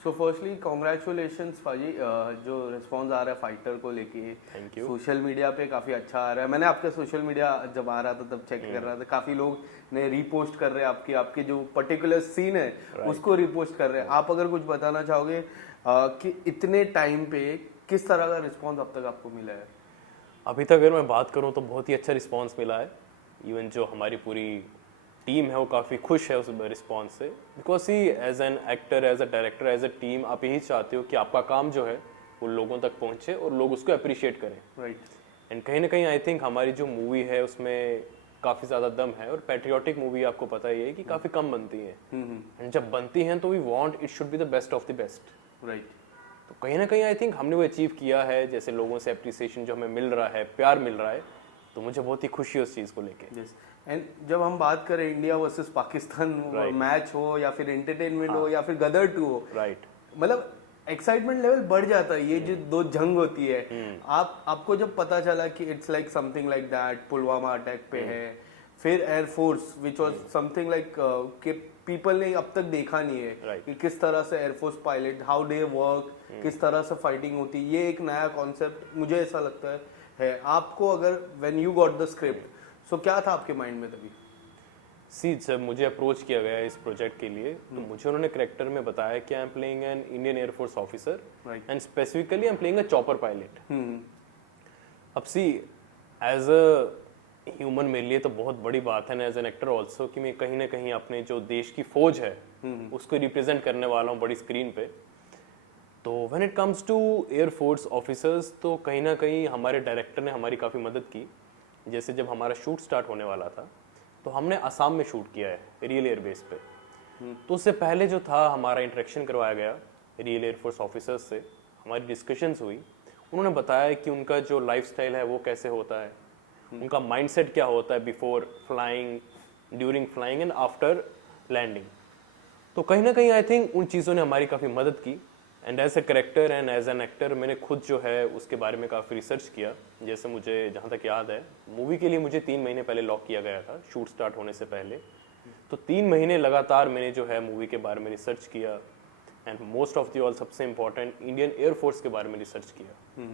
So firstly congratulations पाजी, जो response आ रहा है फाइटर को लेके, थैंक यू। सोशल मीडिया पे काफ़ी अच्छा आ रहा है। मैंने आपका सोशल मीडिया जब आ रहा था तब चेक कर रहा था, काफ़ी लोग ने रीपोस्ट कर रहे हैं आपके जो पर्टिकुलर सीन है उसको रीपोस्ट कर रहे हैं। आप अगर कुछ बताना चाहोगे कि इतने टाइम पे किस तरह का रिस्पॉन्स अब तक आपको मिला है? अभी तक अगर मैं बात करूं तो बहुत ही अच्छा रिस्पांस मिला है। इवन जो हमारी पूरी टीम है वो काफ़ी खुश है उस रिस्पांस से, because see as an actor, as a director, as a team आप यही चाहते हो कि आपका काम जो है वो लोगों तक पहुंचे और लोग उसको अप्रिशिएट करें। राइट। एंड कहीं ना कहीं आई थिंक हमारी जो मूवी है उसमें काफ़ी ज़्यादा दम है, और पैट्रियोटिक मूवी आपको पता ही है कि काफ़ी कम बनती है, एंड जब बनती हैं तो we want it should be the best of the best. Right. तो कहीं ना कहीं आई थिंक हमने वो अचीव किया है। जैसे लोगों से अप्रिसिएशन जो हमें मिल रहा है, प्यार मिल रहा है, तो मुझे बहुत ही खुशी है उस चीज़ को लेके। यस। एंड जब हम बात करें इंडिया वर्सेस पाकिस्तान मैच हो या फिर एंटरटेनमेंट हो या फिर गदर 2 हो, राइट, मतलब एक्साइटमेंट लेवल बढ़ जाता है। ये जो दो जंग होती है, आपको जब पता चला कि it's like something like that, Pulwama attack पे है, फिर air force which was something like कि पीपल ने अब तक देखा नहीं है Right. कि किस तरह से air force pilot how they work, किस तरह से फाइटिंग होती है, ये एक नया कॉन्सेप्ट मुझे ऐसा लगता है। आपको अगर when you got the script, so क्या था आपके माइंड में तभी? सी जब मुझे अप्रोच किया गया इस प्रोजेक्ट के लिए, तो मुझे उन्होंने करेक्टर में बताया कि I am playing an Indian air force officer, and specifically I am playing a chopper pilot. अब सी एज अ ह्यूमन मेरे लिए तो बहुत बड़ी बात है, एज एन एक्टर ऑल्सो, कि मैं कहीं ना कहीं अपने जो देश की फौज है उसको रिप्रेजेंट करने वाला हूँ बड़ी स्क्रीन पे। तो when it comes to air force officers, तो कहीं ना कहीं हमारे डायरेक्टर ने हमारी काफ़ी मदद की। जैसे जब हमारा शूट स्टार्ट होने वाला था तो हमने असम में शूट किया है, रियल एयरबेस पे। तो उससे पहले जो था हमारा इंटरेक्शन करवाया गया रियल एयरफोर्स ऑफिसर्स से, हमारी डिस्कशंस हुई। उन्होंने बताया कि उनका जो लाइफस्टाइल है वो कैसे होता है, उनका माइंडसेट क्या होता है before flying, during flying and after landing. तो कहीं ना कहीं आई थिंक उन चीज़ों ने हमारी काफ़ी मदद की। And as a character and as an actor मैंने खुद जो है उसके बारे में काफ़ी रिसर्च किया। जैसे मुझे जहाँ तक याद है, मूवी के लिए मुझे 3 महीने पहले लॉक किया गया था शूट स्टार्ट होने से पहले। तो 3 महीने लगातार मैंने जो है मूवी के बारे में रिसर्च किया, and most of the all सबसे इम्पॉर्टेंट इंडियन एयरफोर्स के बारे में रिसर्च किया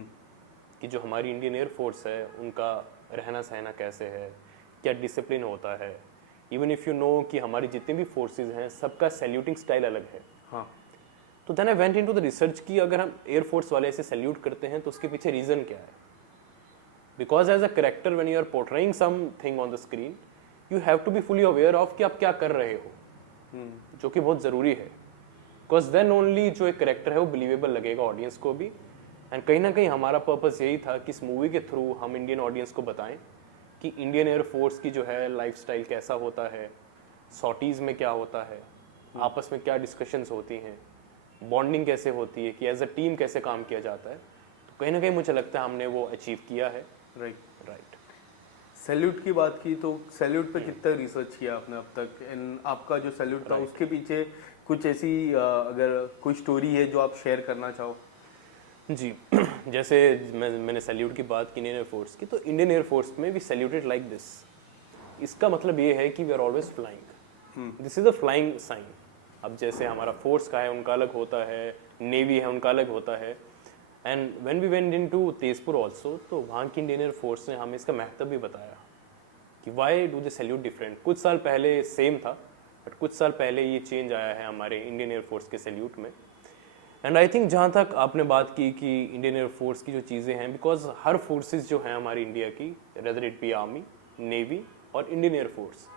कि जो हमारी इंडियन एयरफोर्स है उनका रहना सहना कैसे है, क्या डिसिप्लिन होता है। इवन इफ़ यू नो कि हमारी जितनी भी फोर्सेज हैं सबका सैल्यूटिंग स्टाइल अलग है। हाँ। तो then I went into the research कि अगर हम एयरफोर्स वाले ऐसे सैल्यूट करते हैं तो उसके पीछे रीज़न क्या है। Because as a character when you are portraying something on the screen, you have to be fully aware of कि आप क्या कर रहे हो, जो कि बहुत ज़रूरी है। बिकॉज देन ओनली जो एक करेक्टर है वो बिलीवेबल लगेगा ऑडियंस को भी। एंड कहीं ना कहीं हमारा पर्पस यही था कि इस मूवी के थ्रू हम इंडियन ऑडियंस को बताएं कि इंडियन एयरफोर्स की जो है लाइफस्टाइल कैसा होता है, सॉटीज़ में क्या होता है, आपस में क्या डिस्कशंस होती हैं, बॉन्डिंग कैसे होती है, कि एज अ टीम कैसे काम किया जाता है। तो कहीं ना कहीं मुझे लगता है हमने वो अचीव किया है। राइट। सैल्यूट की बात की तो सैल्यूट पे कितना रिसर्च किया आपने अब तक? एंड आपका जो सैल्यूट था उसके पीछे कुछ ऐसी अगर कोई स्टोरी है जो आप शेयर करना चाहो? जी जैसे मैंने सैल्यूट की बात की इंडियन एयरफोर्स की, तो इंडियन एयरफोर्स में वी सैल्यूटेड लाइक दिस। इसका मतलब ये है कि we are always flying, this is a flying sign. अब जैसे हमारा फोर्स का है उनका अलग होता है, नेवी है उनका अलग होता है। And when we went into Tezpur also, तो वहाँ की इंडियन एयरफोर्स ने हमें इसका महत्व भी बताया कि why do they salute different. कुछ साल पहले सेम था, बट कुछ साल पहले ये चेंज आया है हमारे इंडियन एयरफोर्स के सैल्यूट में। एंड आई थिंक जहाँ तक आपने बात की कि इंडियन एयरफोर्स की जो चीज़ें हैं, बिकॉज हर फोर्सेस जो हैं हमारी इंडिया की, rather it be army, navy और इंडियन एयरफोर्स,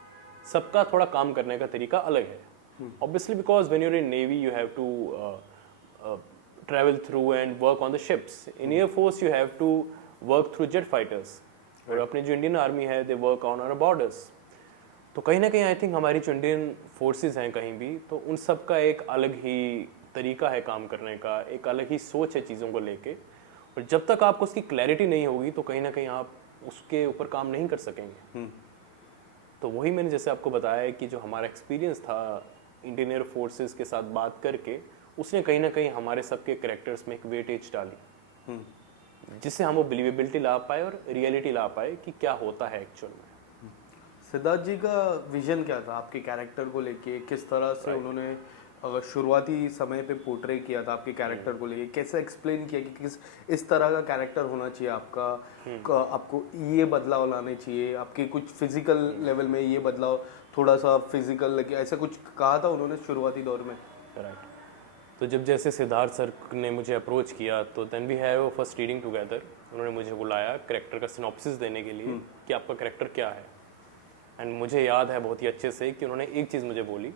सबका थोड़ा काम करने का तरीका अलग है। Obviously because when you're in navy you have to travel through and work on the ships. In air force you have to work through jet fighters, और अपनी जो इंडियन आर्मी है they work on our borders. तो कहीं ना कहीं I think हमारी जो इंडियन फोर्सेज हैं कहीं भी, तो उन सब का एक अलग ही तरीका है काम करने का, एक अलग ही सोच है चीज़ों को लेके। और जब तक आपको उसकी क्लैरिटी नहीं होगी तो कहीं ना कहीं आप उसके ऊपर काम नहीं कर सकेंगे। तो वही मैंने जैसे आपको बताया है कि जो हमारा एक्सपीरियंस था इंडियन एयर फोर्सेस के साथ बात करके, उसने कहीं ना कहीं हमारे सबके करेक्टर्स में एक वेटेज डाली, जिससे हम वो बिलीवेबिलिटी ला पाए और रियलिटी ला पाए कि क्या होता है एक्चुअल में। सिद्धार्थ जी का विजन क्या था आपके कैरेक्टर को लेके? किस तरह से उन्होंने अगर शुरुआती समय पे पोर्ट्रे किया था आपके कैरेक्टर को लेके, कैसे एक्सप्लेन किया कि किस इस तरह का कैरेक्टर होना चाहिए आपका, आपको ये बदलाव लाने चाहिए, आपके कुछ फिजिकल लेवल में ये बदलाव, थोड़ा सा फिजिकल लगे, ऐसा कुछ कहा था उन्होंने शुरुआती दौर में? राइट। तो जब जैसे सिद्धार्थ सर ने मुझे अप्रोच किया तो then we have first reading together. उन्होंने मुझे बुलाया कैरेक्टर का सिनॉप्सिस देने के लिए कि आपका कैरेक्टर क्या है। एंड मुझे याद है बहुत ही अच्छे से कि उन्होंने एक चीज़ मुझे बोली,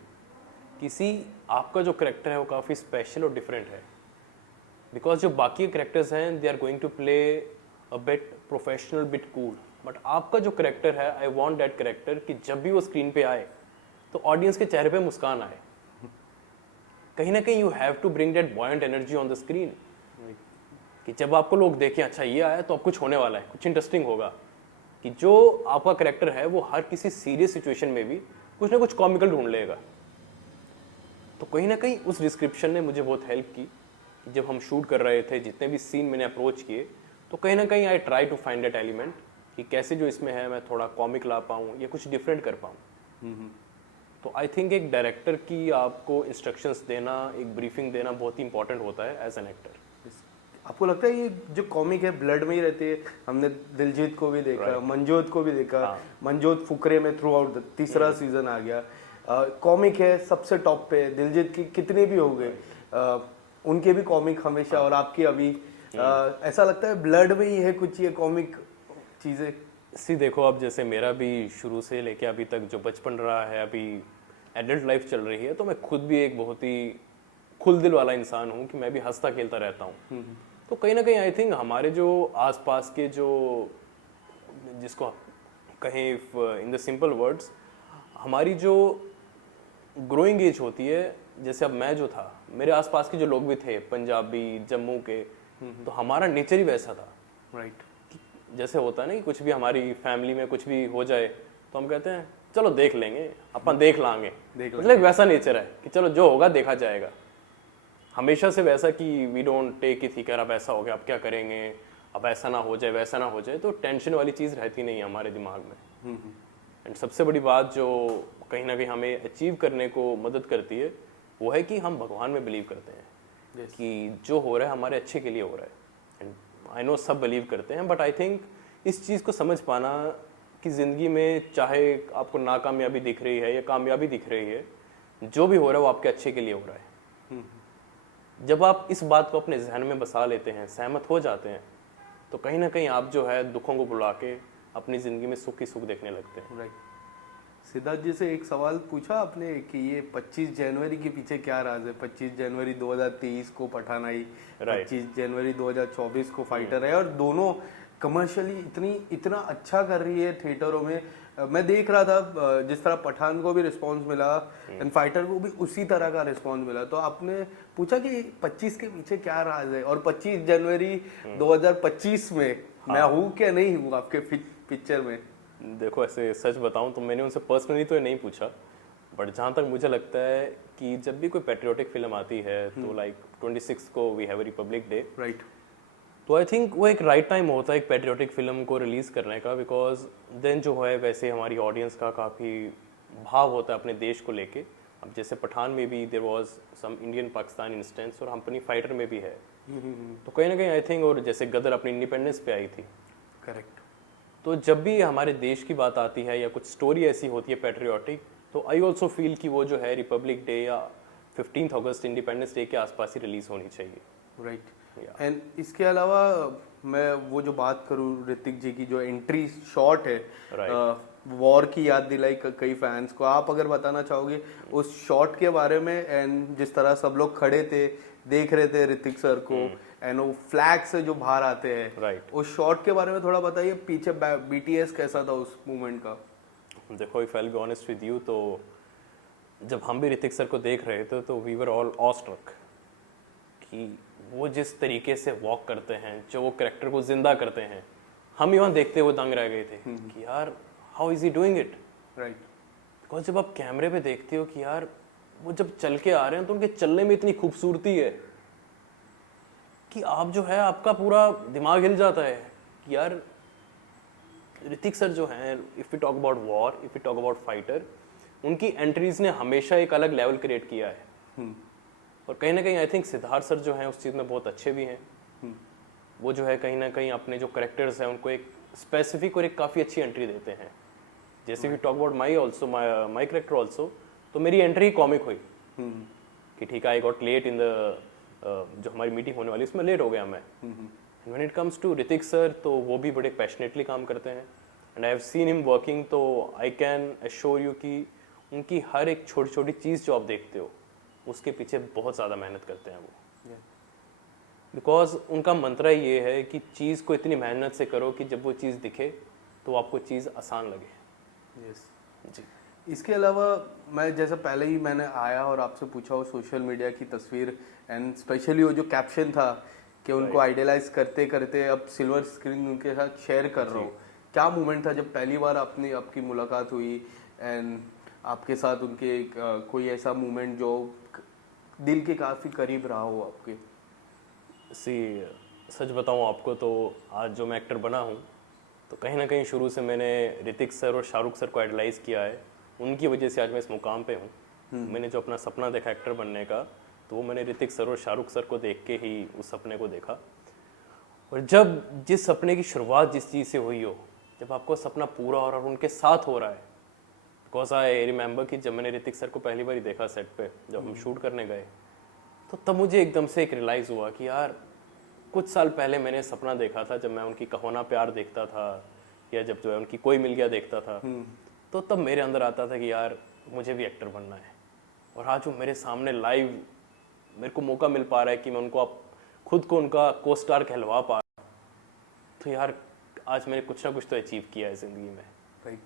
किसी आपका जो करेक्टर है वो काफ़ी स्पेशल और डिफरेंट है, बिकॉज जो बाकी करेक्टर्स हैं they are going to play a bit professional, bit cool, but आपका जो करेक्टर है, आई वॉन्ट दैट करेक्टर कि जब भी वो स्क्रीन पे आए तो ऑडियंस के चेहरे पे मुस्कान आए। कहीं ना कहीं you have to bring that buoyant energy on the screen, कि जब आपको लोग देखें अच्छा ये आया तो अब कुछ होने वाला है, कुछ इंटरेस्टिंग होगा, कि जो आपका करेक्टर है वो हर किसी सीरियस सिचुएशन में भी कुछ ना कुछ कॉमिकल ढूंढ लेगा। तो कहीं ना कहीं उस डिस्क्रिप्शन ने मुझे बहुत हेल्प की। जब हम शूट कर रहे थे, जितने भी सीन मैंने अप्रोच किए, तो कहीं ना कहीं I try to find that element कि कैसे जो इसमें है मैं थोड़ा कॉमिक ला पाऊँ या कुछ डिफरेंट कर पाऊँ। तो आई थिंक एक डायरेक्टर की आपको इंस्ट्रक्शंस देना, एक ब्रीफिंग देना बहुत ही इंपॉर्टेंट होता है एज एन एक्टर। आपको लगता है ये जो कॉमिक है ब्लड में ही रहती है? हमने दिलजीत को भी देखा, मंजोत को भी देखा, मंजोत फुकरे में थ्रू आउट, तीसरा सीजन आ गया, कॉमिक है सबसे टॉप पे, दिलजीत की कितने भी हो गए, उनके भी कॉमिक हमेशा, और आपकी अभी ऐसा लगता है ब्लड में ही है कुछ ये कॉमिक चीजें? सी देखो, अब जैसे मेरा भी शुरू से लेके अभी तक जो बचपन रहा है, अभी एडल्ट लाइफ चल रही है, तो मैं खुद भी एक बहुत ही खुल दिल वाला इंसान हूँ कि मैं भी हंसता खेलता रहता हूँ। तो कहीं ना कहीं आई थिंक हमारे जो आसपास के जो, जिसको कहें इन द सिंपल वर्ड्स, हमारी जो ग्रोइंग एज होती है, जैसे अब मैं जो था, मेरे आसपास के जो लोग भी थे पंजाबी, जम्मू के, तो हमारा नेचर ही वैसा था। राइट। जैसे होता है ना कि कुछ भी हमारी फैमिली में कुछ भी हो जाए तो हम कहते हैं चलो देख लेंगे, अपन देख लांगे, मतलब वैसा नेचर है कि चलो जो होगा देखा जाएगा। हमेशा से वैसा कि वी डोंट टेक इट, अब ऐसा हो गया, अब क्या करेंगे, अब ऐसा ना हो जाए, वैसा ना हो जाए, तो टेंशन वाली चीज़ रहती नहीं है हमारे दिमाग में। एंड सबसे बड़ी बात जो कहीं ना कहीं हमें अचीव करने को मदद करती है वो है कि हम भगवान में बिलीव करते हैं कि जो हो रहा है हमारे अच्छे के लिए हो रहा है। एंड आई नो सब बिलीव करते हैं, बट आई थिंक इस चीज़ को समझ पाना कि ज़िंदगी में चाहे आपको नाकामयाबी दिख रही है या कामयाबी दिख रही है, जो भी हो रहा है वो आपके अच्छे के लिए हो रहा है। जब आप इस बात को अपने जहन में बसा लेते हैं, सहमत हो जाते हैं, तो कहीं ना कहीं आप जो है दुखों को भुला के अपनी ज़िंदगी में सुख ही सुख देखने लगते हैं। राइट। सिद्धार्थ जी से एक सवाल पूछा आपने कि ये 25 जनवरी के पीछे क्या राज है? 25 जनवरी 2023 को पठान आई, 25 जनवरी 2024 को फाइटर है, और दोनों कमर्शियली इतना अच्छा कर रही है थिएटरों में। मैं देख रहा था जिस तरह पठान को भी रिस्पांस मिला एंड फाइटर को भी उसी तरह का रिस्पांस मिला। तो आपने पूछा कि 25 के पीछे क्या राज है, और 25 जनवरी 2025 में मैं हूँ क्या नहीं हूँ आपके पिक्चर में? देखो, ऐसे सच बताऊं तो मैंने उनसे पर्सनली तो ये नहीं पूछा, बट जहाँ तक मुझे लगता है कि जब भी कोई पेट्रियोटिक फिल्म आती है तो लाइक 26 को we have a republic day, right, तो आई थिंक वो एक राइट टाइम होता है एक पेट्रियोटिक फिल्म को रिलीज़ करने का, बिकॉज देन जो है वैसे हमारी ऑडियंस का काफ़ी भाव होता है अपने देश को लेके। अब जैसे पठान में भी there was some Indian Pakistan instance, और अपनी फाइटर में भी है। तो कहीं ना कहीं आई थिंक, और जैसे गदर अपनी इंडिपेंडेंस पे आई थी, करेक्ट। तो जब भी हमारे देश की बात आती है या कुछ स्टोरी ऐसी होती है पेट्रियोटिक, तो आई ऑल्सो फील कि वो जो है रिपब्लिक डे या 15 अगस्त इंडिपेंडेंस डे के आसपास ही रिलीज होनी चाहिए। राइट। एंड इसके अलावा मैं वो जो बात करूँ ऋतिक जी की जो एंट्री शॉट है, वॉर की याद दिलाई कई फैंस को, आप अगर बताना चाहोगे उस शॉट के बारे में, एंड जिस तरह सब लोग खड़े थे देख रहे थे ऋतिक सर को, एंड वो फ्लैग से जो बाहर आते हैं, उस शॉट के बारे में थोड़ा बताइए। पीछे बीटीएस कैसा था उस मूवमेंट का? देखो, if I be honest with you, तो जब हम भी ऋतिक सर को देख रहे थे तो वी वर ऑल ऑस्ट्रक कि वो जिस तरीके से वॉक करते हैं, जो वो कैरेक्टर को जिंदा करते हैं, हम यहाँ देखते हुए दंग रह गए थे कि यार how is he doing it. Right. Because जब आप कैमरे पे देखते हो कि यार वो जब चल के आ रहे हैं तो उनके चलने में इतनी खूबसूरती है कि आप जो है आपका पूरा दिमाग हिल जाता है कि यार ऋतिक सर जो हैं, if you talk about war, if you talk about fighter, उनकी एंट्रीज ने हमेशा एक अलग लेवल क्रिएट किया है। और कहीं ना कहीं आई थिंक सिद्धार्थ सर जो हैं उस चीज़ में बहुत अच्छे भी हैं। वो जो है कहीं ना कहीं अपने जो करेक्टर्स हैं उनको एक स्पेसिफिक और एक काफ़ी अच्छी एंट्री देते हैं। जैसे कि talk about my character also, तो मेरी एंट्री कॉमिक हुई कि ठीक है, I got late in the जो हमारी मीटिंग होने वाली उसमें लेट हो गया मैं। When it comes to Hrithik sir, तो वो भी बड़े पैशनेटली काम करते हैं and I have seen him working, तो आई कैन एश्योर यू कि उनकी हर एक छोटी छोटी चीज़ जो आप देखते हो उसके पीछे बहुत ज़्यादा मेहनत करते हैं वो। बिकॉज उनका मंत्रा ये है कि चीज़ को इतनी मेहनत से करो कि जब वो चीज़ दिखे तो आपको चीज़ आसान लगे। यस जी। इसके अलावा मैं जैसा पहले ही मैंने आया और आपसे पूछा वो सोशल मीडिया की तस्वीर एंड स्पेशली वो जो कैप्शन था कि उनको आइडियलाइज करते करते अब सिल्वर स्क्रीन उनके साथ शेयर कर रहा हूँ, क्या मोमेंट था जब पहली बार आपकी मुलाकात हुई एंड आपके साथ उनके कोई ऐसा मोमेंट जो दिल के काफ़ी करीब रहा हो आपके? सच बताऊँ आपको तो आज जो मैं एक्टर बना हूँ तो कहीं ना कहीं शुरू से मैंने ऋतिक सर और शाहरुख सर को आइडलाइज किया है। उनकी वजह से आज मैं इस मुकाम पे हूँ। मैंने जो अपना सपना देखा एक्टर बनने का, तो वो मैंने ऋतिक सर और शाहरुख सर को देख के ही उस सपने को देखा। और जब जिस सपने की शुरुआत जिस चीज़ से हुई हो, जब आपको सपना पूरा हो रहा है और उनके साथ हो रहा है, बिकॉज आई रिमेंबर कि जब मैंने ऋतिक सर को पहली बार देखा सेट पे, जब हम शूट करने गए, तो तब मुझे एकदम से एक रियलाइज़ हुआ कि यार कुछ साल पहले मैंने सपना देखा था, जब मैं उनकी कहो ना प्यार देखता था या जब जो है उनकी कोई मिल गया देखता था, तो तब मेरे अंदर आता था कि यार मुझे भी एक्टर बनना है। और आज वो मेरे सामने लाइव मेरे को मौका मिल पा रहा है कि मैं उनको खुद को उनका को स्टार कहलवा पा रहा हूँ, तो यार आज मैंने कुछ ना कुछ तो अचीव किया है ज़िंदगी में। राइट।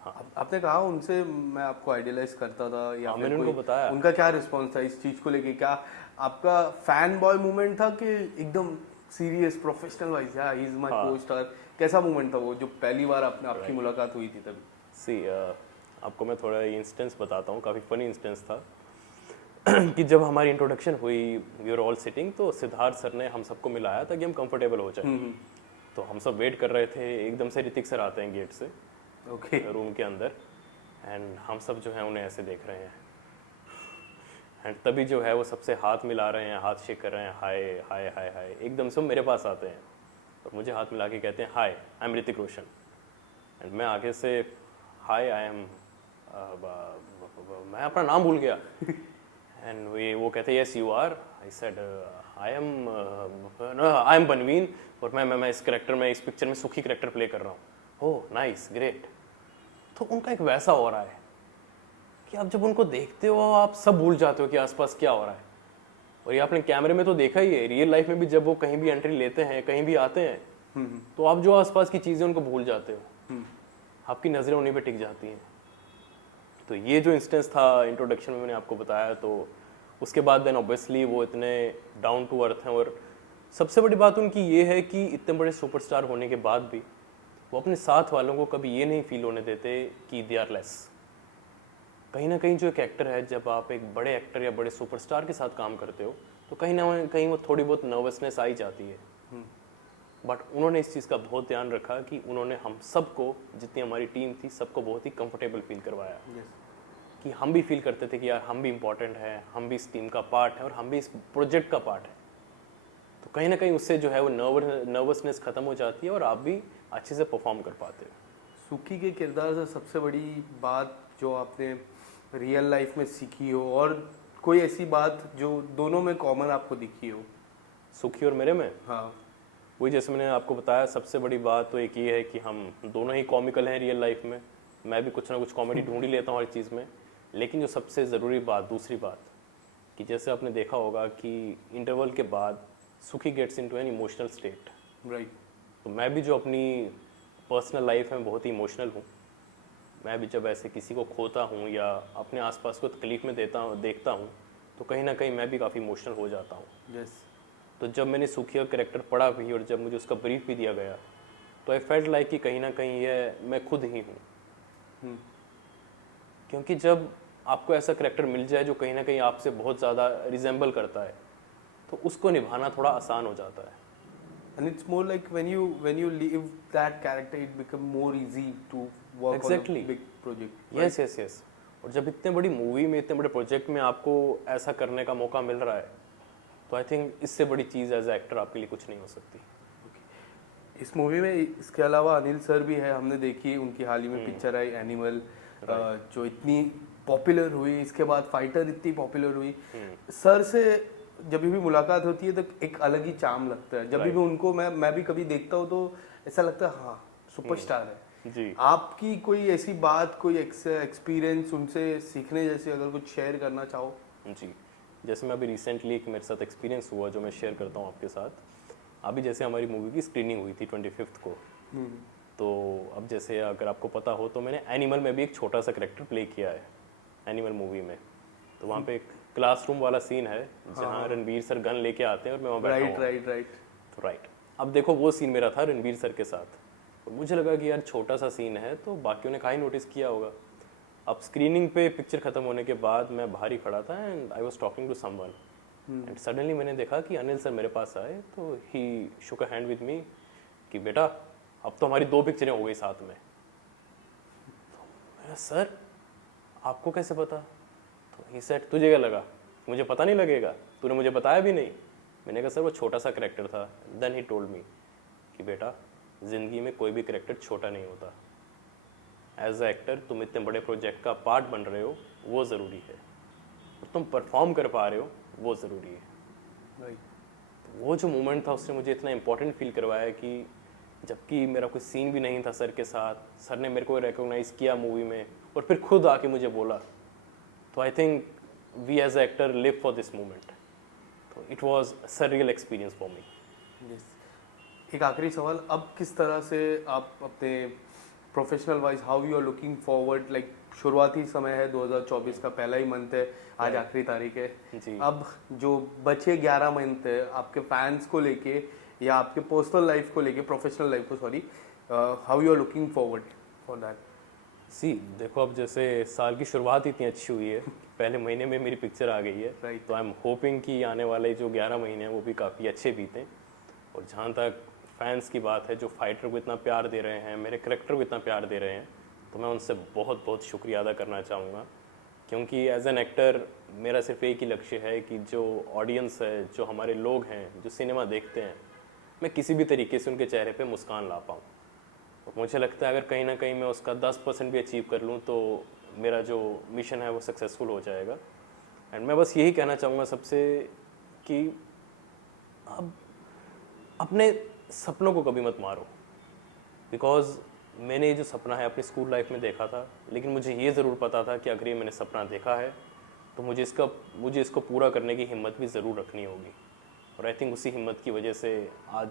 हाँ, आपने कहा उनसे मैं आपको आइडियलाइज करता था या मैंने उनको बताया, उनका क्या रिस्पॉन्स था इस चीज़ को लेके? क्या आपका फैन बॉय मूवमेंट था कि एकदम सीरियस प्रोफेशनल वाइज, या ही इज माय को स्टार? कैसा मूवमेंट था वो जो पहली बार आपकी मुलाकात हुई थी तभी? आपको मैं थोड़ा इंस्टेंस बताता हूँ, काफ़ी फनी इंस्टेंस था कि जब हमारी इंट्रोडक्शन हुई, वी आर ऑल सिटिंग, तो सिद्धार्थ सर ने हम सबको मिलाया ताकि हम कंफर्टेबल हो जाए। तो हम सब वेट कर रहे थे, एकदम से ऋतिक सर आते हैं गेट से रूम के अंदर, एंड हम सब जो है उन्हें ऐसे देख रहे हैं, एंड तभी जो है वो सबसे हाथ मिला रहे हैं, हाथ शेक कर रहे हैं, हाय हाय हाय हाय। एकदम से वो मेरे पास आते हैं और मुझे हाथ मिला के कहते हैं hi I am Hrithik Roshan, and मैं आगे से हाय आई एम, मैं अपना नाम भूल गया एंड वो कहते हैं yes you are. I said I am Banveen, और मैं इस करेक्टर में, इस पिक्चर में सुखी करेक्टर प्ले कर रहा हूँ। Oh nice great. तो उनका एक वैसा हो रहा है कि आप जब उनको देखते हो आप सब भूल जाते हो कि आसपास क्या हो रहा है। और ये आपने कैमरे में तो देखा ही है, रियल लाइफ में भी जब वो कहीं भी एंट्री लेते हैं, कहीं भी आते हैं, तो आप जो आसपास की चीज़ें उनको भूल जाते हो, आपकी नज़रें उन्हीं पे टिक जाती हैं। तो ये जो इंस्टेंस था इंट्रोडक्शन में मैंने आपको बताया, तो उसके बाद देन ऑब्वियसली वो इतने डाउन टू अर्थ हैं। और सबसे बड़ी बात उनकी ये है कि इतने बड़े सुपरस्टार होने के बाद भी वो अपने साथ वालों को कभी ये नहीं फील होने देते कि दे आर लेस। कहीं ना कहीं जो एक एक्टर है, जब आप एक बड़े एक्टर या बड़े सुपरस्टार के साथ काम करते हो तो कहीं ना कहीं वो थोड़ी बहुत नर्वसनेस आ ही जाती है। बट उन्होंने इस चीज़ का बहुत ध्यान रखा कि उन्होंने हम सबको, जितनी हमारी टीम थी, सबको बहुत ही कंफर्टेबल फील करवाया। कि हम भी फील करते थे कि यार हम भी इम्पोर्टेंट है, हम भी इस टीम का पार्ट है और हम भी इस प्रोजेक्ट का पार्ट है। तो कहीं ना कहीं उससे जो है वो नर्वसनेस ख़त्म हो जाती है और आप भी अच्छे से परफॉर्म कर पाते हो। सुखी के किरदार से सबसे बड़ी बात जो आपने रियल लाइफ में सीखी हो, और कोई ऐसी बात जो दोनों में कॉमन आपको दिखी हो? सुखी और मेरे में, हाँ, वही जैसे मैंने आपको बताया, सबसे बड़ी बात तो एक ये है कि हम दोनों ही कॉमिकल हैं रियल लाइफ में। मैं भी कुछ ना कुछ कॉमेडी ढूंढ ही लेता हूँ हर चीज़ में। लेकिन जो सबसे ज़रूरी बात, दूसरी बात, कि जैसे आपने देखा होगा कि इंटरवल के बाद Sukhi gets into an emotional state. Right. तो मैं भी जो अपनी पर्सनल लाइफ में बहुत ही इमोशनल हूँ, मैं भी जब ऐसे किसी को खोता हूँ या अपने आसपास को तकलीफ में देखता हूँ, तो कहीं ना कहीं मैं भी काफ़ी इमोशनल हो जाता हूँ। यस। तो जब मैंने सुखी का कैरेक्टर पढ़ा भी और जब मुझे उसका ब्रीफ भी दिया गया, तो आई फेल्ट लाइक कि कहीं ना कहीं ये मैं खुद ही हूँ। क्योंकि जब आपको ऐसा कैरेक्टर मिल जाए जो कहीं ना कहीं आपसे बहुत ज़्यादा रिजेंबल करता है, तो उसको निभाना थोड़ा आसान हो जाता है। And it's more like when you live that character, it become more easy to work Exactly. on a big project. Yes, yes, yes. और जब इतने बड़ी मूवी में, इतने बड़े प्रोजेक्ट में आपको ऐसा करने का मौका मिल रहा है, तो आई थिंक इससे बड़ी चीज़ एज ए एक्टर आपके लिए कुछ नहीं हो सकती। इस मूवी में इसके अलावा अनिल सर भी है, हमने देखी उनकी हाल ही में पिक्चर आई एनिमल, जो इतनी पॉपुलर हुई, इसके बाद फाइटर इतनी पॉपुलर हुई। सर से जब भी मुलाकात होती है तो एक अलग ही चार्म लगता है। जब भी उनको मैं भी कभी देखता हूँ तो ऐसा लगता है हाँ सुपरस्टार है जी। आपकी कोई ऐसी बात, कोई एक्सपीरियंस उनसे सीखने जैसे अगर कुछ शेयर करना चाहो? जी, जैसे मैं अभी रिसेंटली एक मेरे साथ एक्सपीरियंस हुआ जो मैं शेयर करता हूँ आपके साथ। अभी जैसे हमारी मूवी की स्क्रीनिंग हुई थी 25 को, तो अब जैसे अगर आपको पता हो तो मैंने एनिमल में भी एक छोटा सा करेक्टर प्ले किया है एनिमल मूवी में। तो वहाँ पे एक क्लासरूम वाला सीन है जहाँ रणवीर सर गन लेके आते हैं और मैं वहाँ बैठा हूँ। राइट। अब देखो वो सीन मेरा था रणवीर सर के साथ, तो मुझे लगा कि यार छोटा सा सीन है तो बाकियों ने कहाँ ही नोटिस किया होगा। अब स्क्रीनिंग पे पिक्चर खत्म होने के बाद मैं बाहर ही खड़ा था and I was talking to someone and suddenly मैंने देखा कि अनिल सर मेरे पास आए, तो ही शुक अ हैंड विद मी कि बेटा अब तो हमारी 2 पिक्चरें हो गई साथ में। तो मैं सर आपको कैसे पता? तो ही सेड तुझे क्या लगा मुझे पता नहीं लगेगा, तूने मुझे बताया भी नहीं। मैंने कहा सर वो छोटा सा करेक्टर था। देन ही टोल्ड मी कि बेटा ज़िंदगी में कोई भी करेक्टर छोटा नहीं होता। एज अ एक्टर तुम इतने बड़े प्रोजेक्ट का पार्ट बन रहे हो वो ज़रूरी है, और तुम परफॉर्म कर पा रहे हो वो ज़रूरी है। तो वो जो मोमेंट था उसने मुझे इतना इम्पोर्टेंट फील करवाया कि जबकि मेरा कोई सीन भी नहीं था सर के साथ, सर ने मेरे को रिकॉग्नाइज़ किया मूवी में और फिर खुद आके मुझे बोला। तो I think we as a actor live for this moment. तो it was surreal experience for me. एक आखिरी सवाल, अब किस तरह से आप अपने professional wise how you are looking forward, like शुरुआती समय है 2024 का पहला ही मंथ है, आज आखिरी तारीख है जी। अब जो बचे 11 मंथ है आपके फैंस को लेके या आपके पर्सनल लाइफ को लेके, प्रोफेशनल लाइफ को sorry, how you are looking forward for that? See देखो अब जैसे साल की शुरुआत इतनी अच्छी हुई है, पहले महीने में मेरी पिक्चर आ गई है। Right. तो आई एम होपिंग कि आने वाले जो 11 महीने हैं वो भी काफ़ी अच्छे बीतें। और जहाँ तक फैंस की बात है जो फाइटर को इतना प्यार दे रहे हैं, मेरे करेक्टर को इतना प्यार दे रहे हैं, तो मैं उनसे बहुत बहुत शुक्रिया अदा करना चाहूँगा। क्योंकि एज एन एक्टर मेरा सिर्फ एक ही लक्ष्य है कि जो ऑडियंस है, जो हमारे लोग हैं जो सिनेमा देखते हैं, मैं किसी भी तरीके से उनके चेहरे पे मुस्कान ला पाऊँ। और मुझे लगता है अगर कहीं ना कहीं मैं उसका 10% भी अचीव कर लूँ तो मेरा जो मिशन है वो सक्सेसफुल हो जाएगा। एंड मैं बस यही कहना चाहूँगा सबसे कि अब अपने सपनों को कभी मत मारो। बिकॉज मैंने ये जो सपना है अपनी स्कूल लाइफ में देखा था, लेकिन मुझे ये ज़रूर पता था कि अगर ये मैंने सपना देखा है तो मुझे इसको पूरा करने की हिम्मत भी ज़रूर रखनी होगी। और आई थिंक उसी हिम्मत की वजह से आज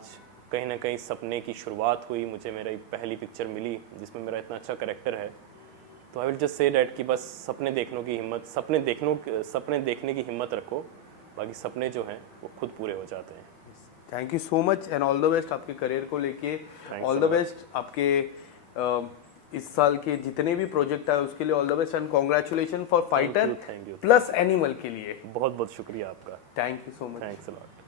कहीं ना कहीं सपने की शुरुआत हुई, मुझे मेरी पहली पिक्चर मिली जिसमें मेरा इतना अच्छा करेक्टर है। तो I will just say that कि बस सपने देखने की हिम्मत रखो, बाकी सपने जो हैं वो खुद पूरे हो जाते हैं। Thank you so much and all the best आपके करियर को लेके, ऑल द बेस्ट आपके इस साल के जितने भी प्रोजेक्ट आए उसके लिए all the best and congratulation for fighter thank you plus animal के लिए। बहुत बहुत शुक्रिया आपका। Thank you so much. Thanks a lot.